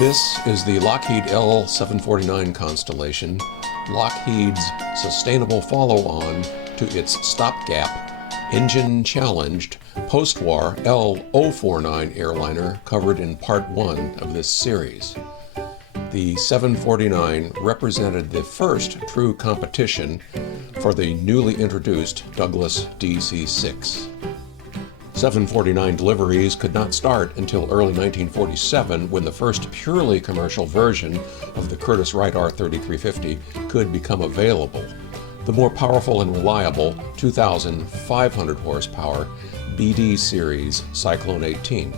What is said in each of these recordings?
This is the Lockheed L-749 Constellation, Lockheed's sustainable follow-on to its stopgap, engine-challenged, post-war L-049 airliner covered in Part 1 of this series. The 749 represented the first true competition for the newly introduced Douglas DC-6. 749 deliveries could not start until early 1947, when the first purely commercial version of the Curtiss-Wright R-3350 could become available, the more powerful and reliable 2,500 horsepower BD series Cyclone 18.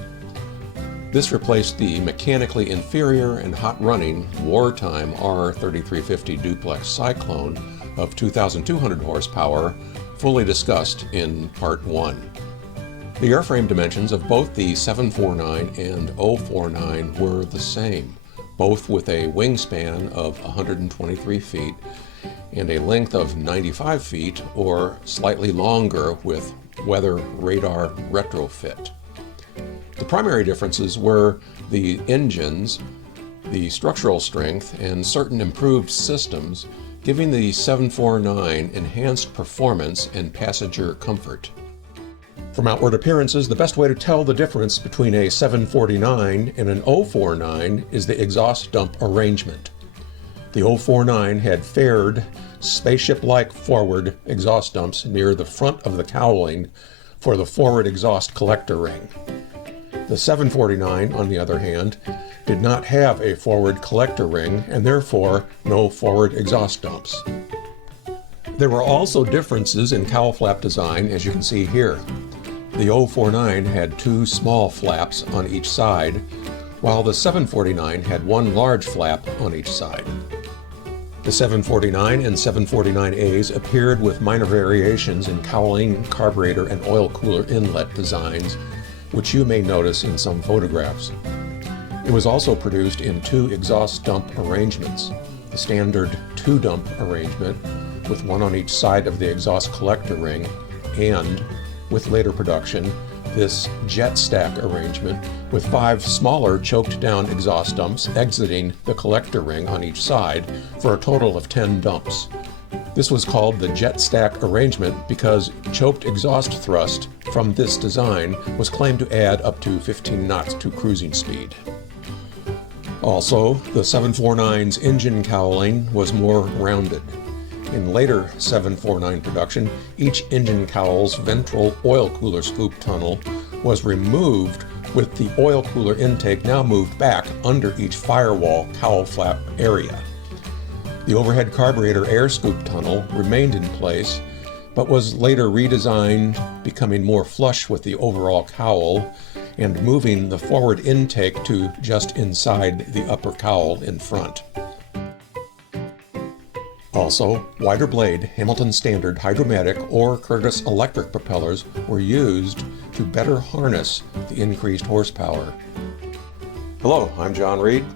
This replaced the mechanically inferior and hot-running wartime R-3350 duplex Cyclone of 2,200 horsepower, fully discussed in Part 1. The airframe dimensions of both the 749 and 049 were the same, both with a wingspan of 123 feet and a length of 95 feet or slightly longer with weather radar retrofit. The primary differences were the engines, the structural strength, and certain improved systems, giving the 749 enhanced performance and passenger comfort. From outward appearances, the best way to tell the difference between a 749 and an 049 is the exhaust dump arrangement. The 049 had faired, spaceship-like forward exhaust dumps near the front of the cowling for the forward exhaust collector ring. The 749, on the other hand, did not have a forward collector ring and therefore no forward exhaust dumps. There were also differences in cowl flap design, as you can see here. The 049 had two small flaps on each side, while the 749 had one large flap on each side. The 749 and 749As appeared with minor variations in cowling, carburetor, and oil cooler inlet designs, which you may notice in some photographs. It was also produced in two exhaust dump arrangements, the standard two-dump arrangement with one on each side of the exhaust collector ring, and, with later production, this jet stack arrangement with 5 smaller choked down exhaust dumps exiting the collector ring on each side for a total of 10 dumps. This was called the jet stack arrangement because choked exhaust thrust from this design was claimed to add up to 15 knots to cruising speed. Also, the 749's engine cowling was more rounded. In later 749 production, each engine cowl's ventral oil cooler scoop tunnel was removed, with the oil cooler intake now moved back under each firewall cowl flap area. The overhead carburetor air scoop tunnel remained in place, but was later redesigned, becoming more flush with the overall cowl and moving the forward intake to just inside the upper cowl in front. Also, wider blade Hamilton Standard Hydromatic or Curtiss electric propellers were used to better harness the increased horsepower. Hello, I'm John Reed,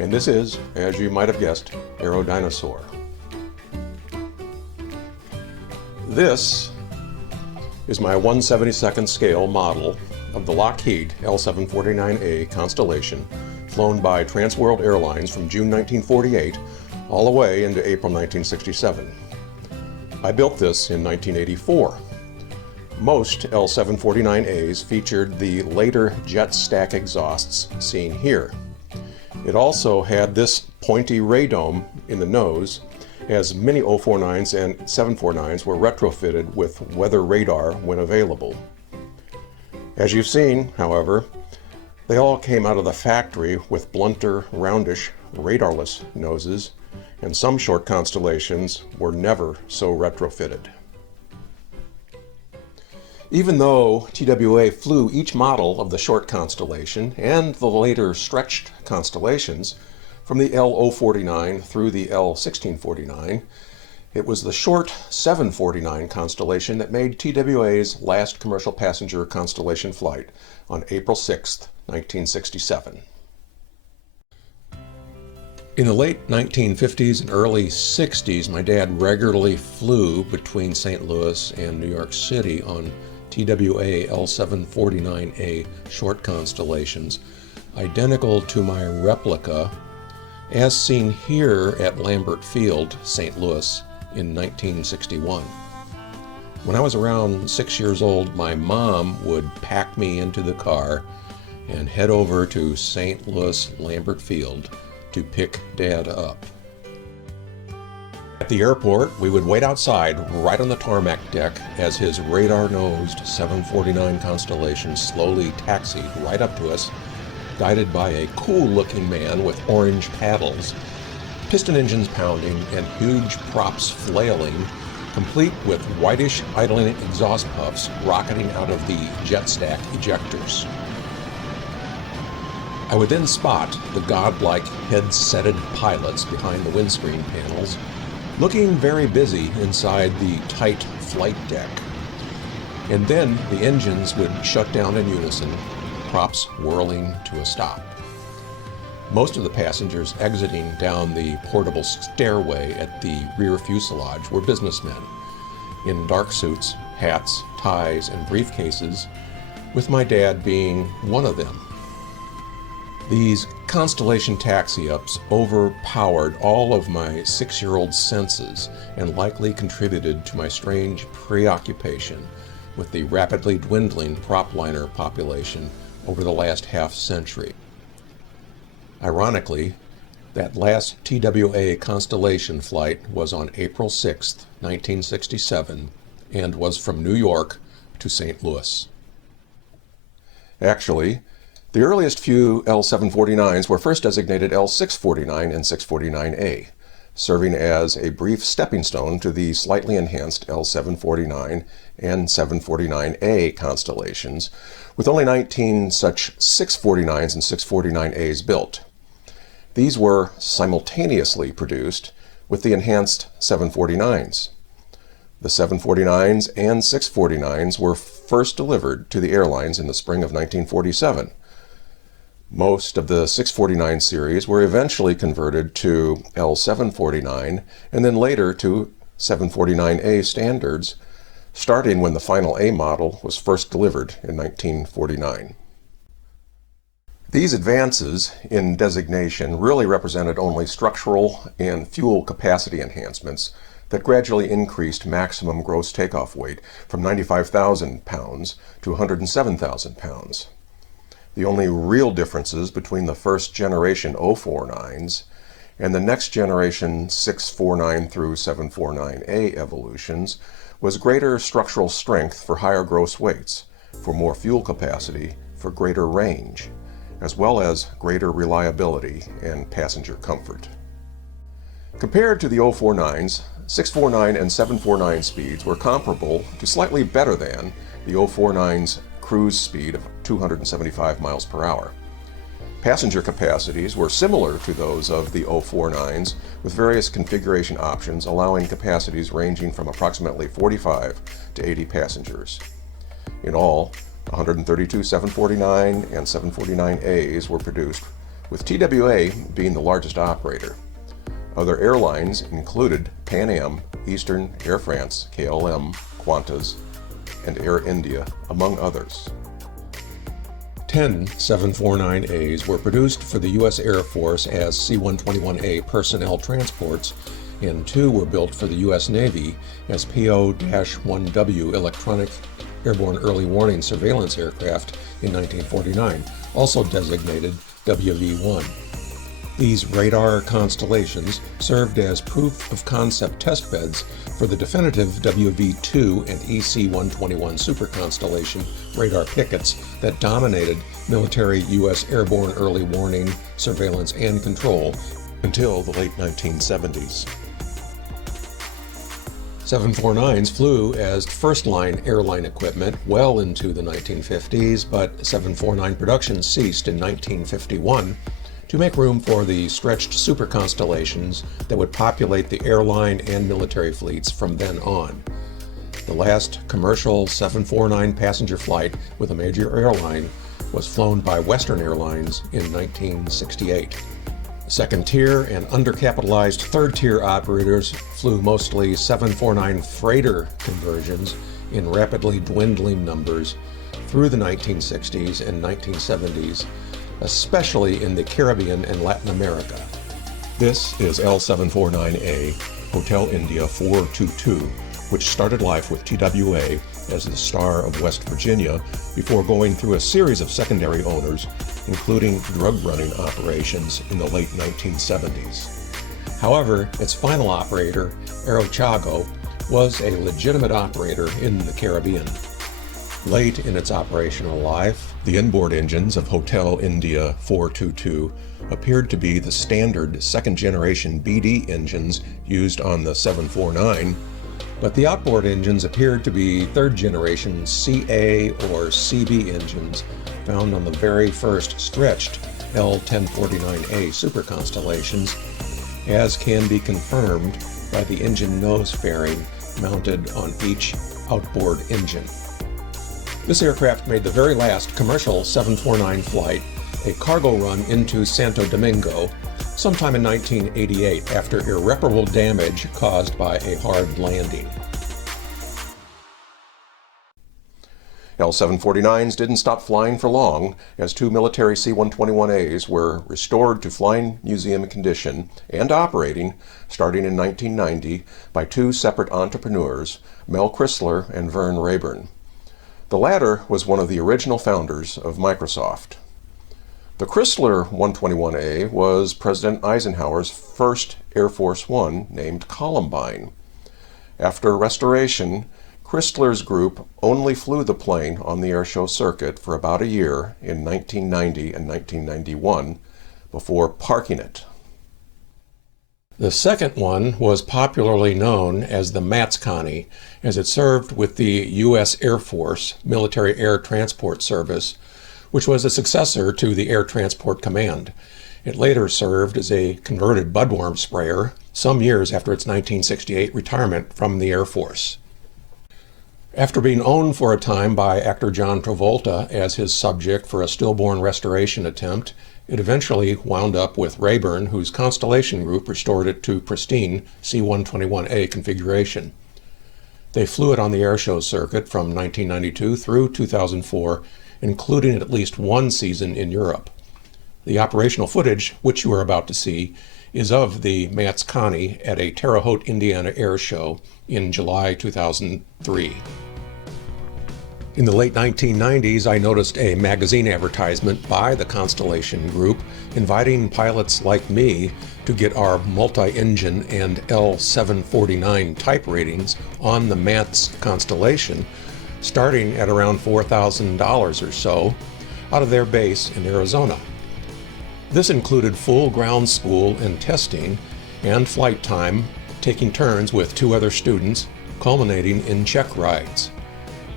and this is, as you might have guessed, Aerodinosaur. This is my 1/72nd scale model of the Lockheed L-749A Constellation, flown by Transworld Airlines from June 1948 all the way into April 1967. I built this in 1984. Most L-749As featured the later jet stack exhausts seen here. It also had this pointy radome in the nose, as many 049s and 749s were retrofitted with weather radar when available. As you've seen, however, they all came out of the factory with blunter, roundish, radarless noses, and some short constellations were never so retrofitted. Even though TWA flew each model of the short constellation and the later stretched constellations from the L-049 through the L-1649, it was the short 749 constellation that made TWA's last commercial passenger constellation flight on April 6, 1967. In the late 1950s and early 60s, my dad regularly flew between St. Louis and New York City on TWA L-749A short constellations, identical to my replica, as seen here at Lambert Field, St. Louis, in 1961. When I was around 6 years old, my mom would pack me into the car and head over to St. Louis Lambert Field to pick Dad up. At the airport, we would wait outside right on the tarmac deck as his radar-nosed 749 Constellation slowly taxied right up to us, guided by a cool-looking man with orange paddles, piston engines pounding and huge props flailing, complete with whitish idling exhaust puffs rocketing out of the jet stack ejectors. I would then spot the godlike head-setted pilots behind the windscreen panels, looking very busy inside the tight flight deck. And then the engines would shut down in unison, props whirling to a stop. Most of the passengers exiting down the portable stairway at the rear fuselage were businessmen in dark suits, hats, ties, and briefcases, with my dad being one of them. These Constellation taxi-ups overpowered all of my 6-year-old senses and likely contributed to my strange preoccupation with the rapidly dwindling propliner population over the last half-century. Ironically, that last TWA Constellation flight was on April 6, 1967, and was from New York to St. Louis. Actually, the earliest few L-749s were first designated L-649 and 649A, serving as a brief stepping stone to the slightly enhanced L-749 and 749A constellations, with only 19 such 649s and 649As built. These were simultaneously produced with the enhanced 749s. The 749s and 649s were first delivered to the airlines in the spring of 1947. Most of the 649 series were eventually converted to L-749 and then later to 749A standards, starting when the final A model was first delivered in 1949. These advances in designation really represented only structural and fuel capacity enhancements that gradually increased maximum gross takeoff weight from 95,000 pounds to 107,000 pounds. The only real differences between the first generation 049s and the next generation 649 through 749A evolutions was greater structural strength for higher gross weights, for more fuel capacity, for greater range, as well as greater reliability and passenger comfort. Compared to the 049s, 649 and 749 speeds were comparable to slightly better than the 049's cruise speed of 275 miles per hour. Passenger capacities were similar to those of the 049s, with various configuration options allowing capacities ranging from approximately 45 to 80 passengers. In all, 132 749 and 749As were produced, with TWA being the largest operator. Other airlines included Pan Am, Eastern, Air France, KLM, Qantas, and Air India, among others. 10 749As were produced for the U.S. Air Force as C-121A personnel transports, and 2 were built for the U.S. Navy as PO-1W electronic airborne early warning surveillance aircraft in 1949, also designated WV-1. These radar constellations served as proof of concept testbeds for the definitive WV-2 and EC-121 super constellation radar pickets that dominated military U.S. airborne early warning, surveillance, and control until the late 1970s. 749s flew as first-line airline equipment well into the 1950s, but 749 production ceased in 1951 to make room for the stretched super constellations that would populate the airline and military fleets from then on. The last commercial 749 passenger flight with a major airline was flown by Western Airlines in 1968. Second-tier and undercapitalized third-tier operators flew mostly 749 freighter conversions in rapidly dwindling numbers through the 1960s and 1970s, especially in the Caribbean and Latin America. This is L-749A Hotel India 422, which started life with TWA as the Star of West Virginia before going through a series of secondary owners, including drug-running operations in the late 1970s. However, its final operator, Airshow, was a legitimate operator in the Caribbean. Late in its operational life, the inboard engines of Hotel India 422 appeared to be the standard second-generation BD engines used on the 749, but the outboard engines appeared to be third-generation CA or CB engines found on the very first stretched L-1049A Super Constellations, as can be confirmed by the engine nose fairing mounted on each outboard engine. This aircraft made the very last commercial 749 flight, a cargo run into Santo Domingo, sometime in 1988 after irreparable damage caused by a hard landing. L-749s didn't stop flying for long, as two military C-121As were restored to flying museum condition and operating starting in 1990 by two separate entrepreneurs, Mel Chrysler and Vern Rayburn. The latter was one of the original founders of Microsoft. The Chrysler 121A was President Eisenhower's first Air Force One named Columbine. After restoration, Chrysler's group only flew the plane on the Airshow circuit for about a year in 1990 and 1991 before parking it. The second one was popularly known as the Connie, as it served with the U.S. Air Force Military Air Transport Service, which was a successor to the Air Transport Command. It later served as a converted budworm sprayer some years after its 1968 retirement from the Air Force. After being owned for a time by actor John Travolta as his subject for a stillborn restoration attempt, it eventually wound up with Rayburn, whose Constellation group restored it to pristine C-121A configuration. They flew it on the Airshow circuit from 1992 through 2004, including at least one season in Europe. The operational footage, which you are about to see, is of the Connie at a Terre Haute, Indiana air show in July 2003. In the late 1990s, I noticed a magazine advertisement by the Constellation Group inviting pilots like me to get our multi-engine and L-749 type ratings on the MATS Constellation, starting at around $4,000 or so, out of their base in Arizona. This included full ground school and testing and flight time, taking turns with two other students, culminating in check rides.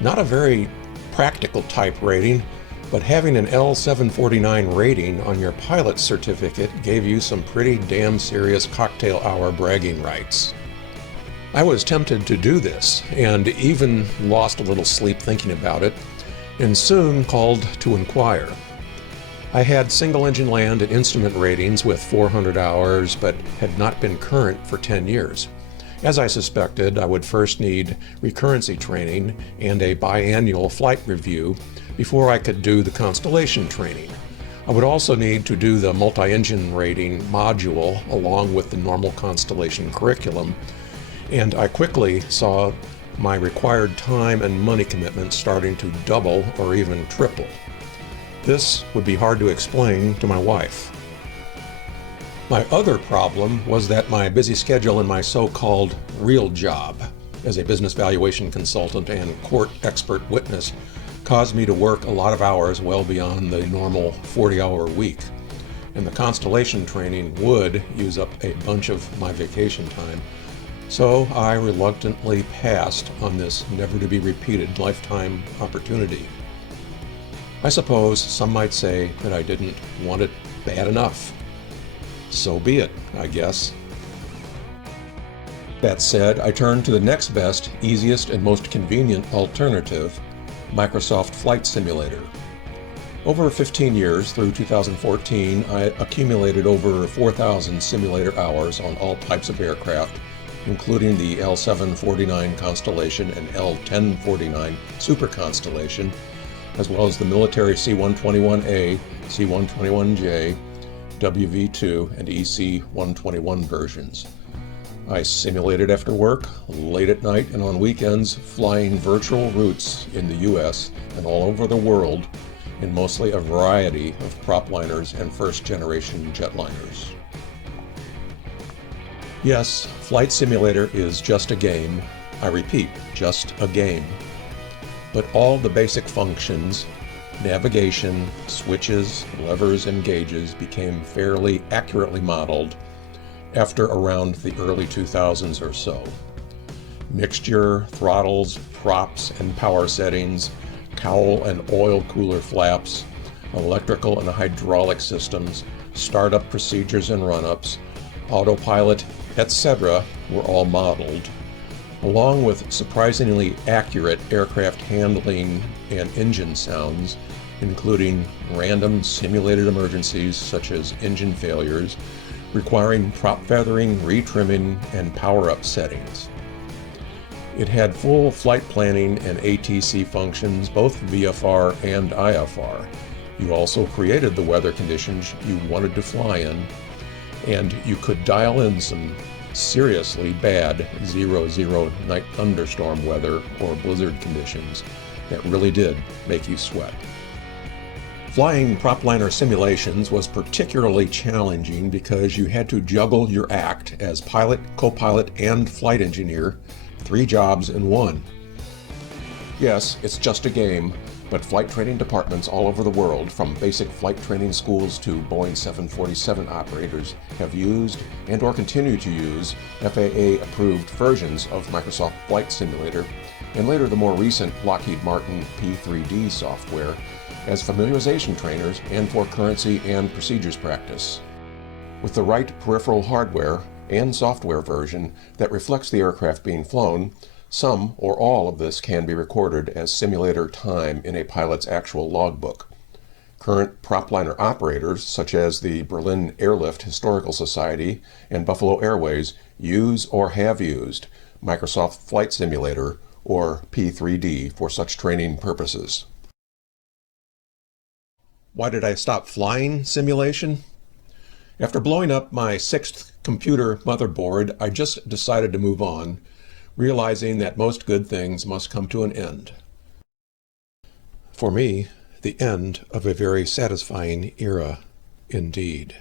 Not a very practical type rating, but having an L-749 rating on your pilot's certificate gave you some pretty damn serious cocktail hour bragging rights. I was tempted to do this, and even lost a little sleep thinking about it, and soon called to inquire. I had single-engine land and instrument ratings with 400 hours, but had not been current for 10 years. As I suspected, I would first need recurrency training and a biannual flight review before I could do the Constellation training. I would also need to do the multi-engine rating module along with the normal Constellation curriculum, and I quickly saw my required time and money commitment starting to double or even triple. This would be hard to explain to my wife. My other problem was that my busy schedule in my so-called real job as a business valuation consultant and court expert witness caused me to work a lot of hours well beyond the normal 40-hour week, and the Constellation training would use up a bunch of my vacation time, so I reluctantly passed on this never-to-be-repeated lifetime opportunity. I suppose some might say that I didn't want it bad enough. So be it, I guess. That said, I turned to the next best, easiest, and most convenient alternative, Microsoft Flight Simulator. Over 15 years, through 2014, I accumulated over 4,000 simulator hours on all types of aircraft, including the L-749 Constellation and L-1049 Super Constellation, as well as the military C-121A, C-121J, WV-2, and EC-121 versions. I simulated after work, late at night, and on weekends, flying virtual routes in the US and all over the world in mostly a variety of propliners and first-generation jetliners. Yes, Flight Simulator is just a game. I repeat, just a game. But all the basic functions, navigation, switches, levers, and gauges became fairly accurately modeled after around the early 2000s or so. Mixture, throttles, props, and power settings, cowl and oil cooler flaps, electrical and hydraulic systems, startup procedures and run-ups, autopilot, etc. were all modeled, along with surprisingly accurate aircraft handling and engine sounds, including random simulated emergencies such as engine failures, requiring prop feathering, retrimming, and power-up settings. It had full flight planning and ATC functions, both VFR and IFR. You also created the weather conditions you wanted to fly in, and you could dial in some seriously bad 0-0 night thunderstorm weather or blizzard conditions that really did make you sweat. Flying propliner simulations was particularly challenging because you had to juggle your act as pilot, co-pilot, and flight engineer, 3 jobs in one. Yes, it's just a game, but flight training departments all over the world, from basic flight training schools to Boeing 747 operators, have used and or continue to use FAA-approved versions of Microsoft Flight Simulator, and later the more recent Lockheed Martin P3D software, as familiarization trainers and for currency and procedures practice. With the right peripheral hardware and software version that reflects the aircraft being flown, some or all of this can be recorded as simulator time in a pilot's actual logbook. Current propliner operators, such as the Berlin Airlift Historical Society and Buffalo Airways, use or have used Microsoft Flight Simulator, or P3D, for such training purposes. Why did I stop flying simulation? After blowing up my 6th computer motherboard, I just decided to move on, realizing that most good things must come to an end. For me, the end of a very satisfying era indeed.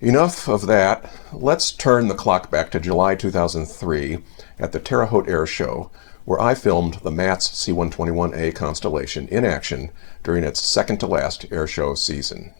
Enough of that. Let's turn the clock back to July 2003 at the Terre Haute Airshow, where I filmed the MATS C-121A Constellation in action during its second-to-last airshow season.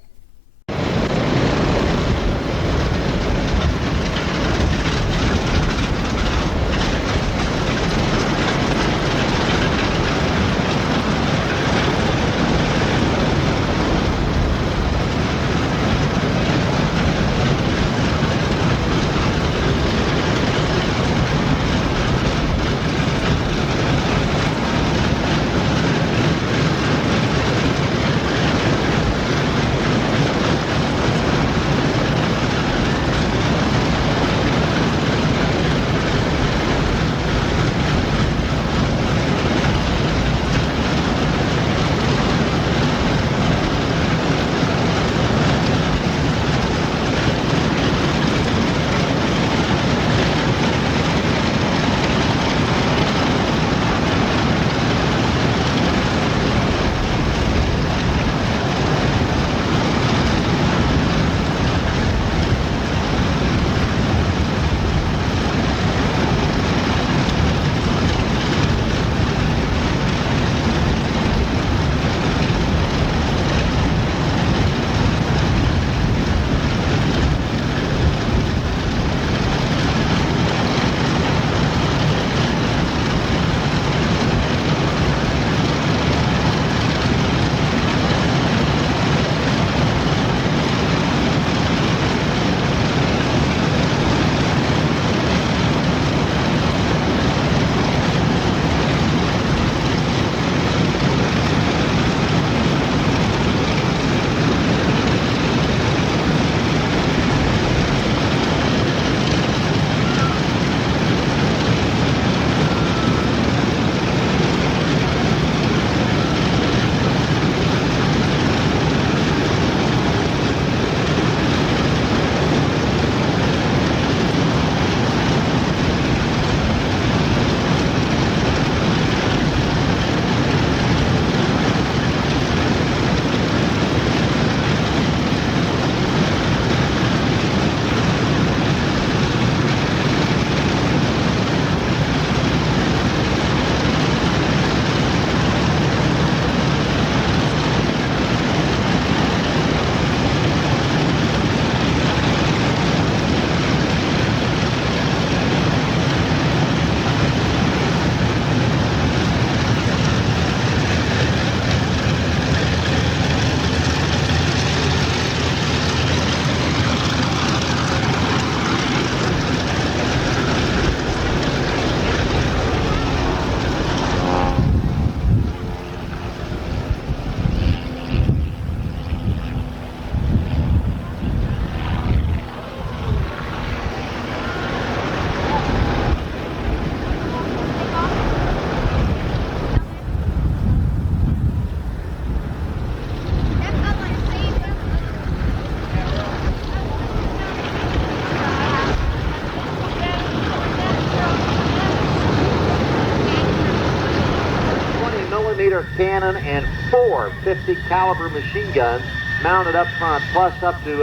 cannon and 4 50 caliber machine guns mounted up front, plus up to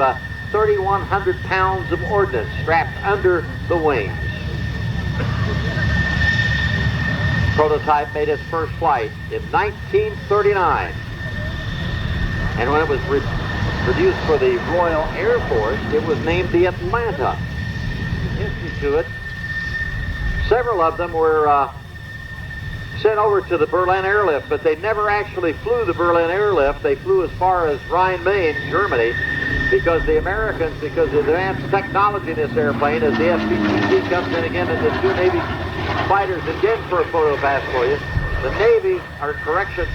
3,100 pounds of ordnance strapped under the wings. Prototype made its first flight in 1939. And when it was produced for the Royal Air Force, it was named the Atlanta. History to it. Several of them were sent over to the Berlin airlift, but they never actually flew the Berlin airlift. They flew as far as Rhine-Main, Germany, because the Americans, because of the advanced technology in this airplane, as the SPTZ comes in again and the two Navy fighters again for a photo pass for you. The Navy, or correction,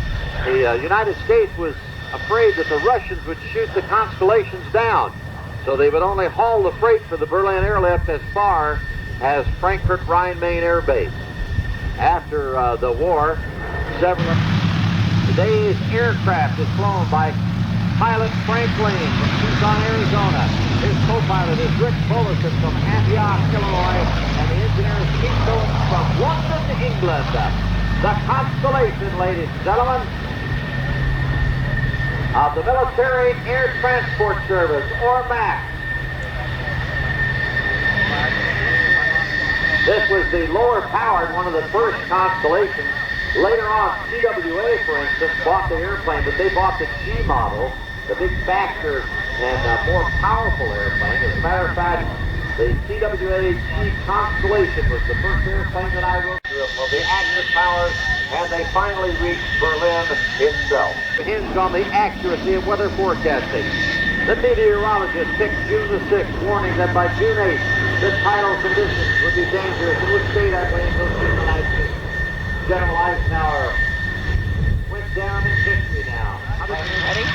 the United States was afraid that the Russians would shoot the Constellations down. So they would only haul the freight for the Berlin airlift as far as Frankfurt Rhine-Main Air Base. After the war, several of today's aircraft is flown by pilot Frank Lane from Tucson, Arizona. His co-pilot is Rick Bullison from Antioch, Illinois, and the engineer is Pete Phillips from London, England. The Constellation, ladies and gentlemen, of the Military Air Transport Service, or MAX. This was the lower powered, one of the first Constellations. Later on, TWA, for instance, bought the airplane, but they bought the G model, the big faster and more powerful airplane. As a matter of fact, the TWA G Constellation was the first airplane that I wrote of the active powers, and they finally reached Berlin itself. Hinged on the accuracy of weather forecasting. The meteorologist picked June the 6th, warning that by June 8th, the tidal conditions would be dangerous and would stay that way until June the 19th. General Eisenhower went down in history now. Ready?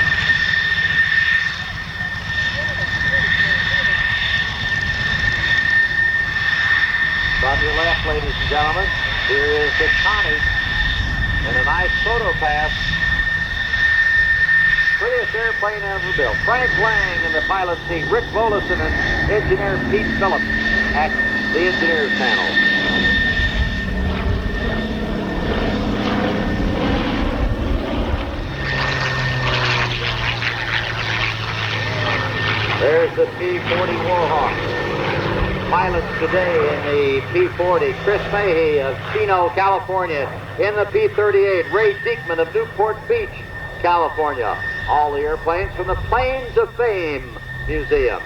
From your left, ladies and gentlemen, here is the Connie and a nice photo pass. Prettiest airplane ever built. Frank Lang in the pilot seat, Rick Bullison and engineer Pete Phillips at the engineer's panel. There's the P-40 Warhawk. Pilots today in the P-40. Chris Fahey of Chino, California. In the P-38, Ray Diekman of Newport Beach, California. All the airplanes from the Planes of Fame Museum.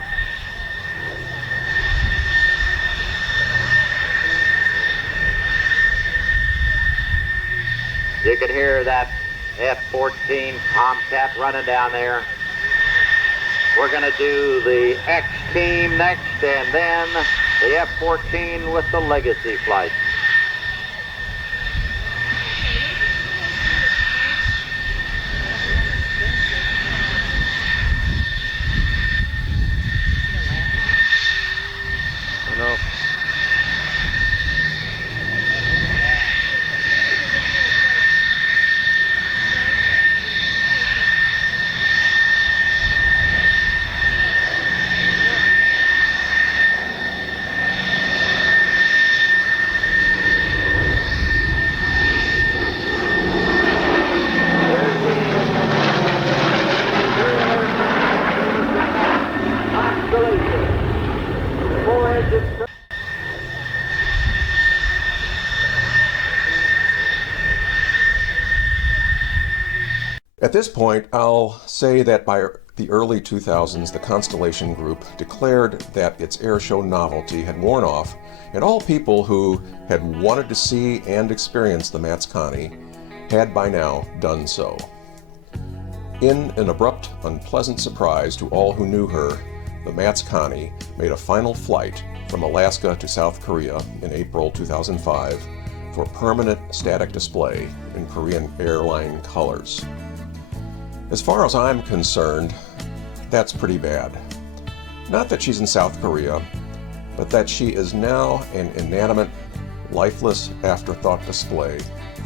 You can hear that F-14 Tomcat running down there. We're going to do the X-Team next, and then the F-14 with the Legacy flight. No. At this point, I'll say that by the early 2000s, the Constellation Group declared that its airshow novelty had worn off, and all people who had wanted to see and experience the MATS Connie had by now done so. In an abrupt, unpleasant surprise to all who knew her, the MATS Connie made a final flight from Alaska to South Korea in April 2005 for permanent static display in Korean airline colors. As far as I'm concerned, that's pretty bad. Not that she's in South Korea, but that she is now an inanimate, lifeless afterthought display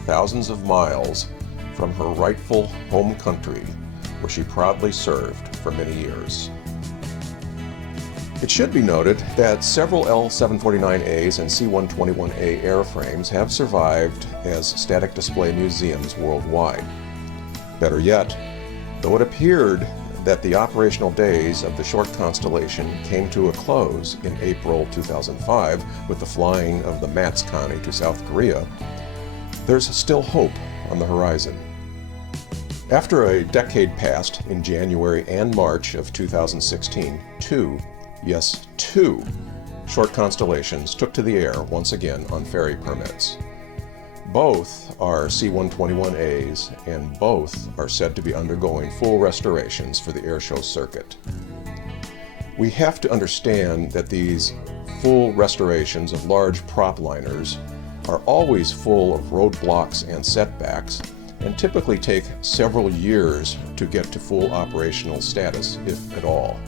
thousands of miles from her rightful home country, where she proudly served for many years. It should be noted that several L-749As and C-121A airframes have survived as static display museums worldwide. Better yet, though it appeared that the operational days of the short Constellation came to a close in April 2005 with the flying of the Connie to South Korea, there's still hope on the horizon. After a decade passed, in January and March of 2016, two short Constellations took to the air once again on ferry permits. Both are C-121As, and both are said to be undergoing full restorations for the Airshow circuit. We have to understand that these full restorations of large prop liners are always full of roadblocks and setbacks, and typically take several years to get to full operational status, if at all.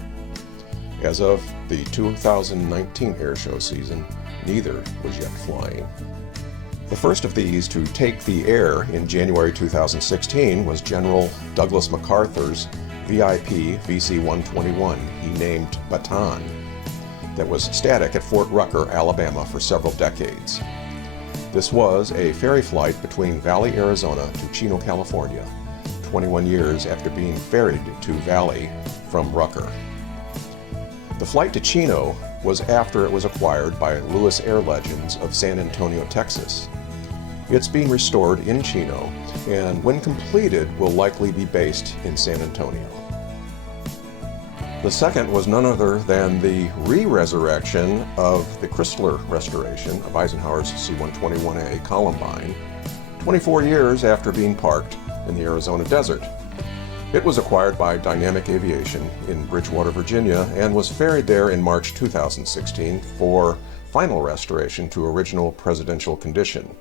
As of the 2019 Airshow season, neither was yet flying. The first of these to take the air in January 2016 was General Douglas MacArthur's VIP VC-121, he named Baton, that was static at Fort Rucker, Alabama for several decades. This was a ferry flight between Valley, Arizona to Chino, California, 21 years after being ferried to Valley from Rucker. The flight to Chino was after it was acquired by Lewis Air Legends of San Antonio, Texas. It's being restored in Chino, and when completed will likely be based in San Antonio. The second was none other than the re-resurrection of the Chrysler restoration of Eisenhower's C-121A Columbine, 24 years after being parked in the Arizona desert. It was acquired by Dynamic Aviation in Bridgewater, Virginia, and was ferried there in March 2016 for final restoration to original presidential condition.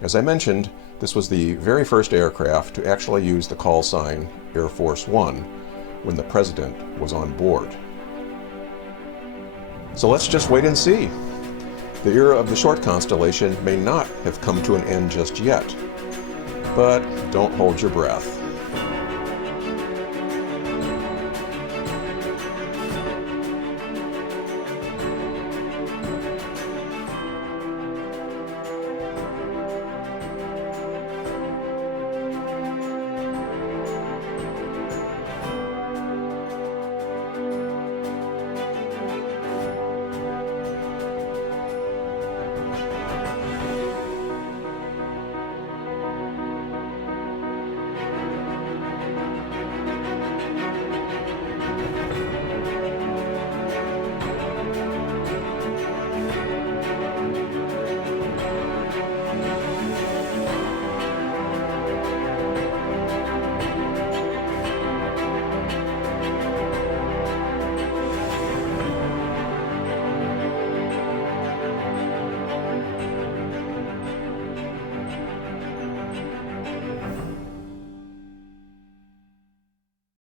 As I mentioned, this was the very first aircraft to actually use the call sign Air Force One when the president was on board. So let's just wait and see. The era of the short Constellation may not have come to an end just yet, but don't hold your breath.